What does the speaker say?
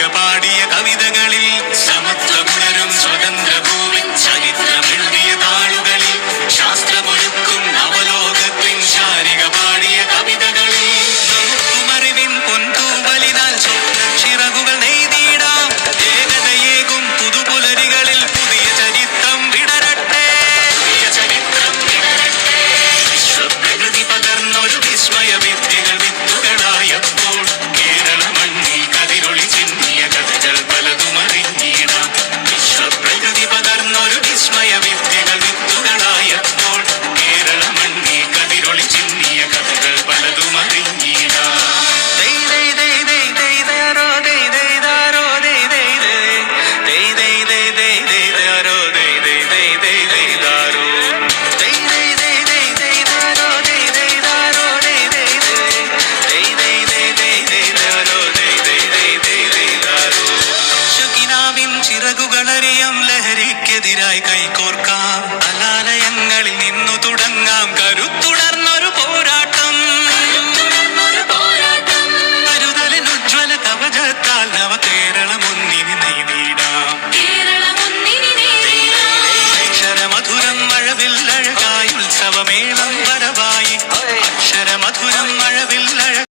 ശാരിക പാടിയ കവിതകളിൽ സമത്വമുണരും സ്വതന്ത്ര ഭൂമി ചരിത്രമെഴുതിയ താളുകളിൽ ശാസ്ത്രമൊരുക്കും നവലോകത്തിൻ ശാരിക പാടിയ കവിതകളിൽ നമുക്കുമറിവിൻ പൊൻതൂവലിനാൽ ചിറകുകൾ നെയ്തിടാം ഏകതയേകും പുതുപുലരികളിൽ പുതിയ ചരിത്രം വിടരട്ടെ വിശ്വപ്രകൃതി പകർന്നൊരു വിസ്മയ വിദ്യകൾ വിത്തുകളായപ്പോൾ കേരള മണ്ണിൽ കതിരൊളി ചിന്നിയ കഥകൾ പലതും അറിഞ്ഞിടാം വിശ്വപ്രകൃതി പകർന്നൊരു വിസ്മയ വിദ്യകൾ വിത്തുകളായപ്പോൾ കേരള മണ്ണിൽ കതിരൊളി ചിന്നിയ കഥകൾ പലതും അറിഞ്ഞിടാം ചിറകുകളറിയാം ലഹരിക്കെതിരായി കൈക്കോ